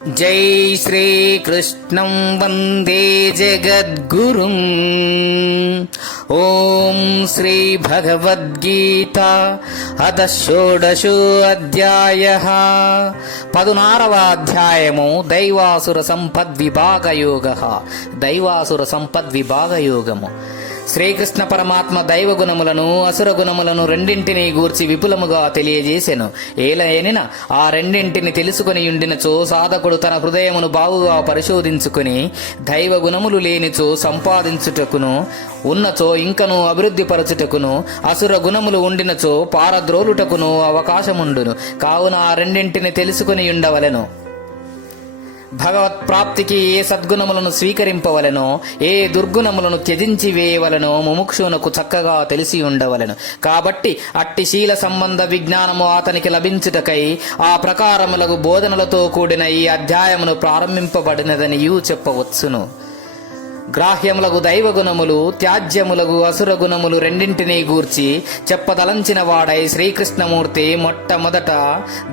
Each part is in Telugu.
జై శ్రీకృష్ణం వందే జగద్గురుం. ఓం శ్రీ భగవద్గీత అథ షోడశో అధ్యాయః. 16వ అధ్యాయము దైవాసుర సంపద్విభాగయోగః. దైవాసుర సంపద్విభాగయోగము. శ్రీకృష్ణ పరమాత్మ దైవ గుణములను అసుర గుణములను రెండింటినీ గూర్చి విపులముగా తెలియజేసెను. ఏలయనిన ఆ రెండింటిని తెలుసుకొని ఉండినచో సాధకుడు తన హృదయమును బాగుగా పరిశోధించుకుని దైవ గుణములు లేనిచో సంపాదించుటకును, ఉన్నచో ఇంకను అభివృద్ధి పరచుటకును, అసుర గుణములు ఉండినచో పారద్రోలుటకును అవకాశముండును. కావున ఆ రెండింటిని తెలుసుకొని ఉండవలెను. భగవత్ ప్రాప్తికి ఏ సద్గుణములను స్వీకరింపవలెనో, ఏ దుర్గుణములను త్యజించి వేయవలెనో ముముక్షునకు చక్కగా తెలిసి ఉండవలెను. కాబట్టి అట్టి శీల సంబంధ విజ్ఞానము అతనికి లభించుటకై ఆ ప్రకారములకు బోధనలతో కూడిన ఈ అధ్యాయమును ప్రారంభింపబడినదనియూ చెప్పవచ్చును. గ్రాహ్యములకు దైవ గుణములు, త్యాజ్యములకు అసుర గుణములు రెండింటినీ గూర్చి చెప్పదలంచిన వాడై శ్రీకృష్ణమూర్తి మొట్టమొదట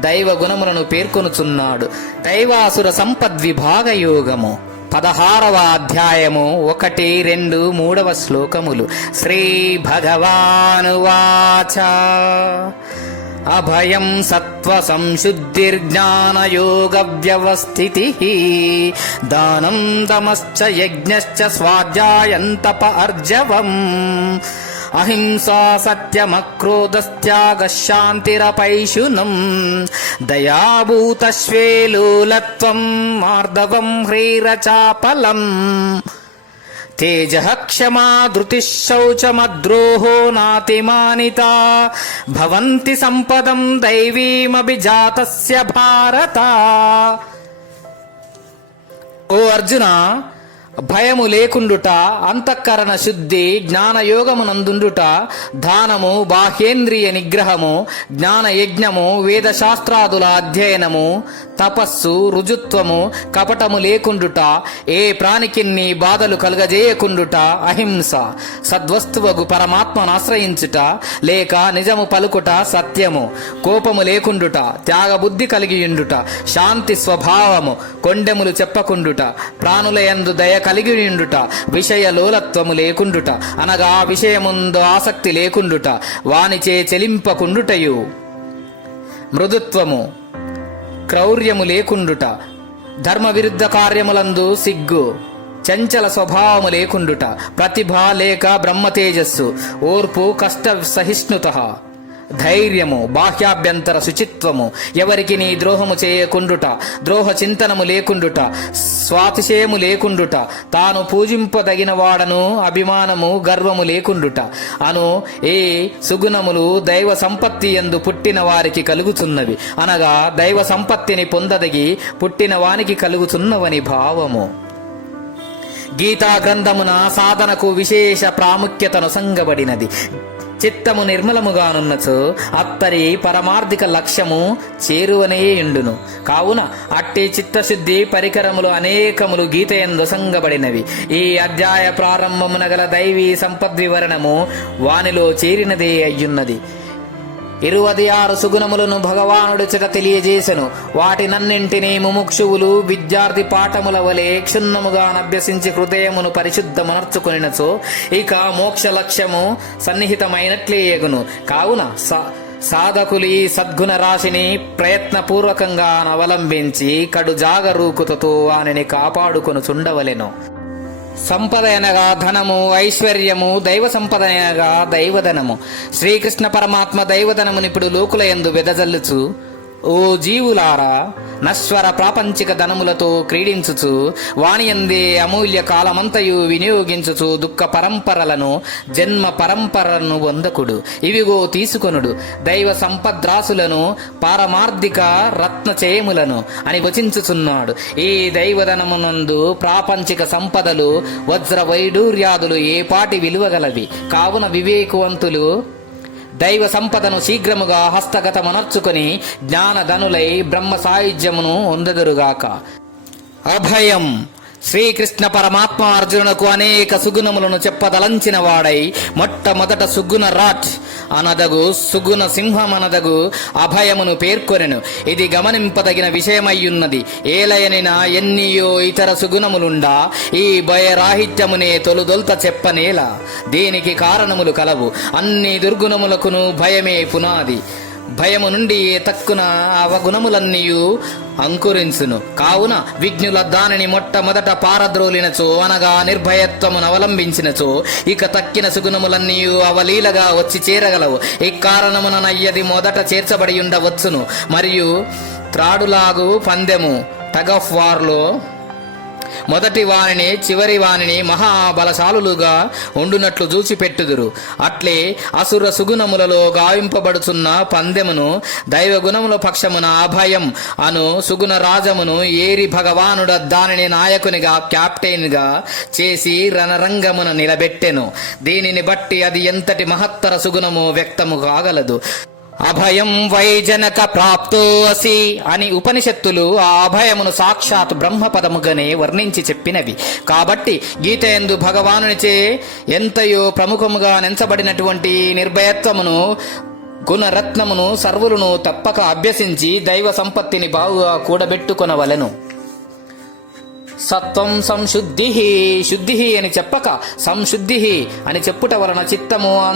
దైవ గుణములను పేర్కొనుచున్నాడు. దైవాసుర సంపద్విభాగయోగము 16వ అధ్యాయము 1, 2, 3వ శ్లోకములు. శ్రీ భగవానువాచ అభయం సత్వ సంశుద్ధిర్జ్ఞానయోగ వ్యవస్థితిః దానం దమశ్చ యజ్ఞశ్చ స్వాధ్యాయంతప అర్జవం అహింసా సత్యమక్రోధస్త్యాగ శాంతిరపైశునం దయాభూతశ్వేలోలత్వం మార్దవం హ్రీరచాపలం తేజః క్షమా ధృతిః శౌచమద్రోహో నాతిమానితా భవంతి సంపదం దైవీమభిజాతస్య భారత. ఓ అర్జున, భయము లేకుండుట, అంతఃకరణ శుద్ధి, జ్ఞానయోగమునందుండుట, దానము, బాహ్యేంద్రియ నిగ్రహము, జ్ఞాన యజ్ఞము, వేదశాస్త్రాదుల అధ్యయనము, తపస్సు, రుజుత్వము, కపటము లేకుండుట, ఏ ప్రాణికిన్ని బాధలు కలుగజేయకుండుట, అహింస, సద్వస్తువగు పరమాత్మను ఆశ్రయించుట, లేక నిజము పలుకుట, సత్యము, కోపము లేకుండుట, త్యాగబుద్ధి కలిగియుండుట, శాంతి స్వభావము, కొండెములు చెప్పకుండుట, ప్రాణులయందు దయ కలిగియుండుట, విషయ లోలత్వము లేకుండుట, అనగా విషయముందు ఆసక్తి లేకుండుట, వానిచే చెలింపకుండుటయు, మృదుత్వము, క్రౌర్యము లేకుండుట, ధర్మ విరుద్ధ కార్యములందు సిగ్గు, చంచల స్వభావము లేకుండుట, ప్రతిభ లేక బ్రహ్మ తేజస్సు, ఓర్పు, కష్ట సహిష్ణుత, ధైర్యము, బాహ్యాభ్యంతర శుచిత్వము, ఎవరికి నీ ద్రోహము చేయకుండుట, ద్రోహ చింతనము లేకుండుట, స్వాతిశయము లేకుండుట, తాను పూజింపదగిన వాడను అభిమానము గర్వము లేకుండుట అను ఏ సుగుణములు దైవ సంపత్తి యందు పుట్టిన వారికి కలుగుతున్నవి, అనగా దైవ సంపత్తిని పొందదగి పుట్టిన వానికి కలుగుతున్నవని భావము. గీతా గ్రంథమున సాధనకు విశేష ప్రాముఖ్యతను సంగబడినది. చిత్తము నిర్మలముగానున్నచో అత్తరి పరమార్థిక లక్ష్యము చేరువనేయుండును. కావున అట్టి చిత్తశుద్ధి పరికరములు అనేకములు గీతయందు సంగబడినవి. ఈ అధ్యాయ ప్రారంభమున గల దైవీ సంపద్వివరణము వానిలో చేరినదే అయ్యున్నది. 26 సుగుణములను భగవానుడు చెట తెలియజేసెను. వాటినన్నింటినీ ముముక్షువులు విద్యార్థి పాఠముల వలె క్షుణ్ణముగా అభ్యసించి హృదయమును పరిశుద్ధమనర్చుకొనినచో ఇక మోక్ష లక్ష్యము సన్నిహితమైనట్లే యగును. కావున సాధకులు ఈ సద్గుణ రాశిని ప్రయత్నపూర్వకంగా అవలంబించి కడు జాగరూకతతో వానిని కాపాడుకొనుచుండవలెను. సంపద అనగా ధనము, ఐశ్వర్యము, దైవ సంపద అనగా దైవధనము. శ్రీకృష్ణ పరమాత్మ దైవధనమునిప్పుడు లోకులయందు వెదజల్లుచు, ఓ జీవులారా, నశ్వర ప్రాపంచిక ధనములతో క్రీడించుచు వాణియందే అమూల్య కాలమంతయు వినియోగించుచు దుఃఖ పరంపరలను, జన్మ పరంపరలను వందకుడు. ఇవిగో తీసుకొనుడు దైవ సంపద్రాసులను, పారమార్థిక రత్న చేయములను అని వచించుచున్నాడు. ఈ దైవధనమునందు ప్రాపంచిక సంపదలు, వజ్ర వైడూర్యాదులు ఏ పాటి విలువగలవి. కావున వివేకవంతులు దైవ సంపదను శీఘ్రముగా హస్తగతమనర్చుకొని జ్ఞానధనులై బ్రహ్మ సాయుధ్యమును పొందెదరుగాక. అభయం శ్రీకృష్ణ పరమాత్మ అర్జునునకు అనేక సుగుణములను చెప్పదలంచిన వాడై మొట్టమొదట సుగుణ రాట్ అనదగు సుగుణ సింహమనదగు అభయమును పేర్కొనెను. ఇది గమనింపదగిన విషయమయ్యున్నది. ఏలయనిన ఎన్నియో ఇతర సుగుణములుండా ఈ భయరాహిత్యమునే తొలుదొల్త చెప్పనేలా. దీనికి కారణములు కలవు. అన్ని దుర్గుణములకును భయమే పునాది. భయము నుండి తక్కున అవగుణములన్నీయు అంకురించును. కావున విజ్ఞుల దానిని మొట్టమొదట పారద్రోలినచో అనగా నిర్భయత్వమును అవలంబించినచో ఇక తక్కిన సుగుణములన్నీ అవలీలగా వచ్చి చేరగలవు. ఈ కారణమున నయ్యది మొదట చేర్చబడి ఉండవచ్చును. మరియు త్రాడులాగు పందెము టగ్ ఆఫ్ వార్లో మొదటి వానిని చివరి వానిని మహాబలశాలులుగా ఉండునట్లు చూచిపెట్టుదురు. అట్లే అసుర సుగుణములలో గావింపబడుచున్న పందెమును దైవగుణముల పక్షమున అభయం అను సుగుణ రాజమును ఏరి భగవానుడ దానిని నాయకునిగా క్యాప్టెయిన్గా చేసి రణరంగమున నిలబెట్టెను. దీనిని బట్టి అది ఎంతటి మహత్తర సుగుణము వ్యక్తము కాగలదు. అభయం వైజనక ప్రాప్తో అసి అని ఉపనిషత్తులు ఆ అభయమును సాక్షాత్ బ్రహ్మపదముగానే వర్ణించి చెప్పినవి. కాబట్టి గీత యందు భగవానునిచే ఎంతయో ప్రముఖముగా నెంచబడినటువంటి నిర్భయత్వమును గుణరత్నమును సర్వులను తప్పక అభ్యసించి దైవ సంపత్తిని బాగుగా కూడబెట్టుకొనవలెను. సత్వం సంశుద్ధి శుద్ధి అని చెప్పక సంశుద్ధి అని చెప్పుట వలన చిత్తము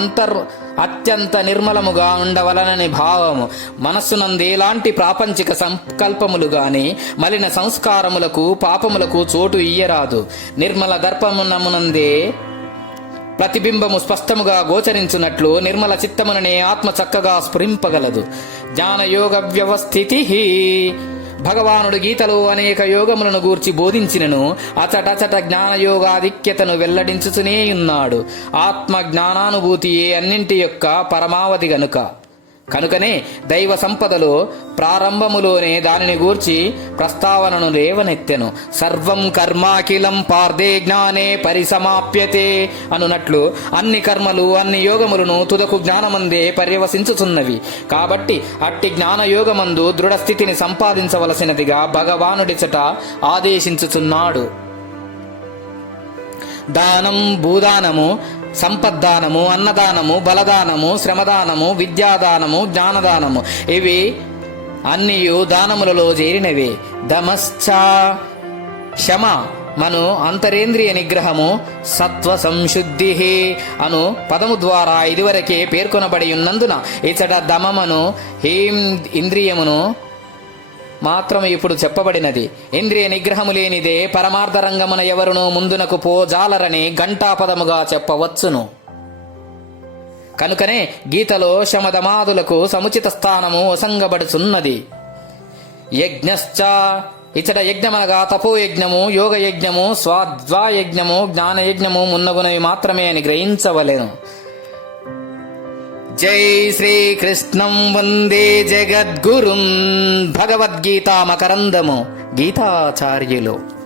అత్యంత నిర్మలముగా ఉండవలనని భావము. మనస్సునందేలాంటి ప్రాపంచిక సంకల్పములు గాని మలిన సంస్కారములకు పాపములకు చోటు ఇయ్యరాదు. నిర్మల దర్పమునమునందే ప్రతిబింబము స్పష్టముగా గోచరించున్నట్లు నిర్మల చిత్తముననే ఆత్మ చక్కగా స్ఫురింపగలదు. జ్ఞానయోగ వ్యవస్థితి భగవానుడు గీతలో అనేక యోగములను గూర్చి బోధించినను అచటచట జ్ఞానయోగాధిక్యతను వెల్లడించుచునేయున్నాడు. ఆత్మ జ్ఞానానుభూతియే అన్నింటి యొక్క పరమావధి కనుకనే దైవ సంపదలో ప్రారంభములోనే దానిని గూర్చి ప్రస్తావనను లేవనెత్తెను. సర్వం కర్మాఖిలం పార్థే జ్ఞానే పరిసమాప్యతే అనునట్లు అన్ని కర్మలు అన్ని యోగములను తుదకు జ్ఞానమందే పర్యవసించుచున్నవి. కాబట్టి అట్టి జ్ఞానయోగమందు దృఢ స్థితిని సంపాదించవలసినదిగా భగవానుడిచట ఆదేశించుచున్నాడు. దానం భూదానము, సంపద్దానము, అన్నదానము, బలదానము, శ్రమదానము, విద్యాదానము, జ్ఞానదానము ఇవి అన్నియు దానములలో చేరినవే. దమశ్చ క్షమ మను అంతరేంద్రియ నిగ్రహము, సత్వ సంశుద్ధి అను పదము ద్వారా ఇదివరకే పేర్కొనబడి ఉన్నందున ఇచ్చట దమమను హీం ఇంద్రియమును మాత్రం ఇప్పుడు చెప్పబడినది. ఇంద్రియ నిగ్రహము లేనిదే పరమార్థ రంగమున ఎవరును ముందునకు పోజాలరని ఘంటాపదముగా చెప్పవచ్చును. కనుకనే గీతలో శమదమాదులకు సముచిత స్థానము ఒసంగబడుచున్నది. యజ్ఞశ్చ ఇచ్చట యజ్ఞమనగా తపోయజ్ఞము, యోగయజ్ఞము, స్వాధ్వాయజ్ఞము, జ్ఞానయజ్ఞము మున్నగునవి మాత్రమే అని గ్రహించవలెను. జై శ్రీకృష్ణం వందే జగద్గురుం. భగవద్గీతా మకరందము గీతాచార్యులు.